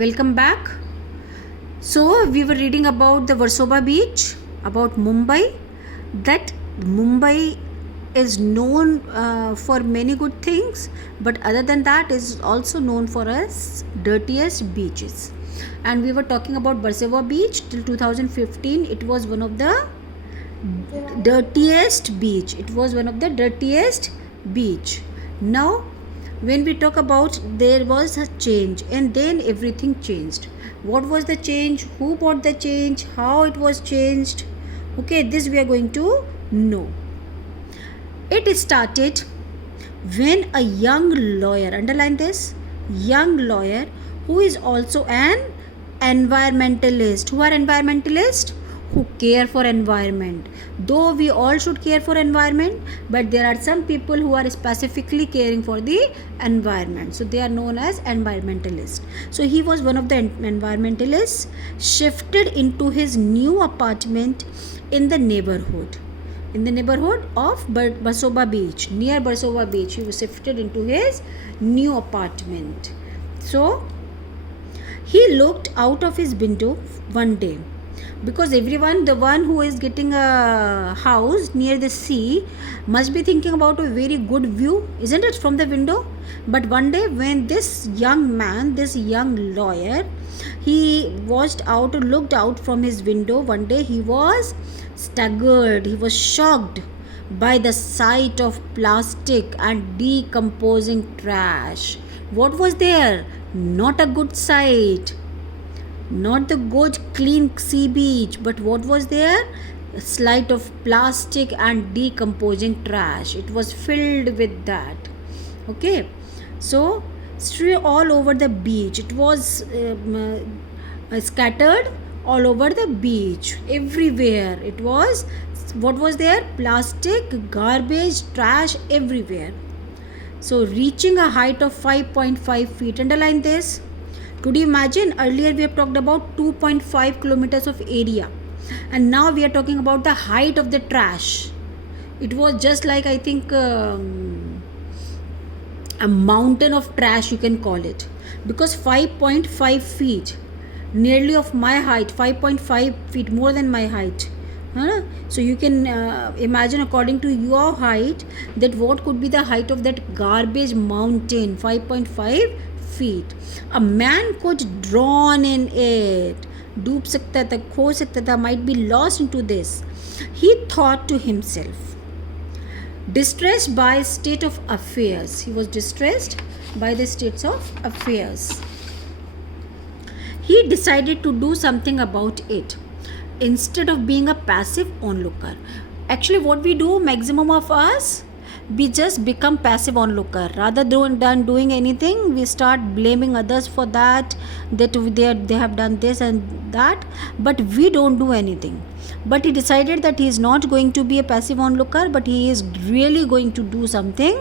Welcome back. So, we were reading about the Versova beach, about Mumbai. That Mumbai is known for many good things, but other than that, is also known for its dirtiest beaches. And we were talking about Versova beach till 2015. It was one of the dirtiest beach. It was one of the dirtiest beach. Now, when we talk about, there was a change and then everything changed. What was the change? Who brought the change? How it was changed? Okay, this we are going to know. It started when a young lawyer, underline this, young lawyer who is also an environmentalist. Who are environmentalists? Who care for environment. Though we all should care for environment, but there are some people who are specifically caring for the environment, so they are known as environmentalists. So he was one of the environmentalists, shifted into his new apartment in the neighborhood of Versova beach. Near Versova beach, he was shifted into his new apartment. So he looked out of his window one day, because everyone, the one who is getting a house near the sea, must be thinking about a very good view, isn't it, from the window. But one day when this young man, this young lawyer, he looked out from his window, one day he was staggered, he was shocked by the sight of plastic and decomposing trash. What was there? Not a good sight. Not the good clean sea beach, but what was there? A slight of plastic and decomposing trash. It was filled with that. Okay, so all over the beach. It was scattered all over the beach, everywhere. It was, what was there? Plastic, garbage, trash everywhere. So reaching a height of 5.5 feet. Underline this. Could you imagine? Earlier we have talked about 2.5 kilometers of area, and now we are talking about the height of the trash. It was just like, I think, a mountain of trash, you can call it, because 5.5 feet, nearly of my height, 5.5 feet, more than my height. So you can imagine, according to your height, that what could be the height of that garbage mountain. 5.5 feet. A man could drown in it. डूब सकता था, खो सकता था, might be lost into this. He thought to himself. Distressed by state of affairs. He was distressed by the states of affairs. He decided to do something about it, instead of being a passive onlooker. Actually, what we do, maximum of us, we just become passive onlooker. Rather than doing anything, we start blaming others for that they have done this and that, but we don't do anything. But he decided that he is not going to be a passive onlooker, but he is really going to do something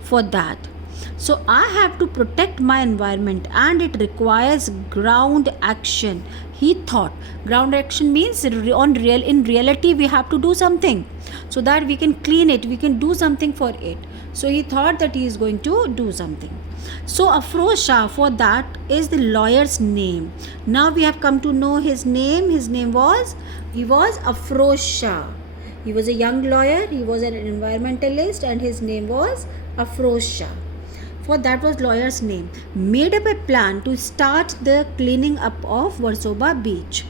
for that. So I have to protect my environment, and it requires ground action. He thought ground action means in reality we have to do something so that we can clean it, we can do something for it. So he thought that he is going to do something. So Afroz Shah, for that is the lawyer's name. Now we have come to know his name. His name was Afroz Shah. He was a young lawyer, he was an environmentalist, and his name was Afroz Shah. For that was lawyer's name. Made up a plan to start the cleaning up of Versova beach.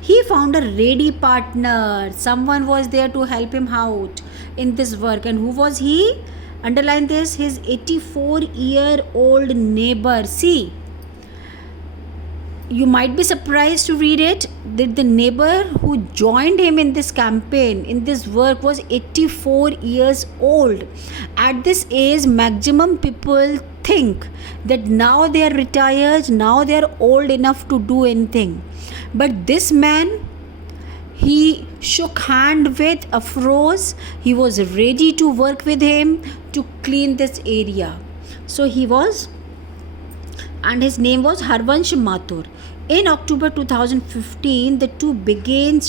He found a ready partner. Someone was there to help him out in this work. And who was he? Underline this, his 84-year-old neighbor. See, you might be surprised to read it that the neighbor who joined him in this campaign, in this work, was 84 years old. At this age, maximum people think that now they are retired, now they are old enough to do anything. But this man, he shook hand with Afroz. He was ready to work with him to clean this area. So he was, and his name was Harvansh Mathur. In October 2015, the two began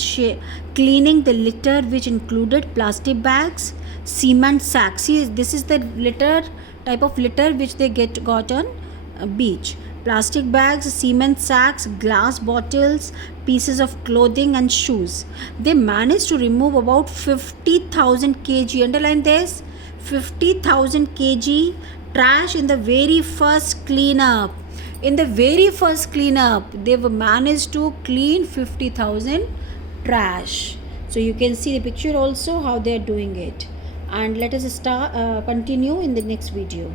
cleaning the litter, which included plastic bags, cement sacks. See, this is the litter, type of litter which they got on a beach. plastic bags, cement sacks, glass bottles, pieces of clothing, and shoes. They managed to remove about 50,000 kg. Underline this, 50,000 kg trash in the very first cleanup. In the very first cleanup, they were managed to clean 50,000 trash. So you can see the picture also how they are doing it. And let us continue in the next video.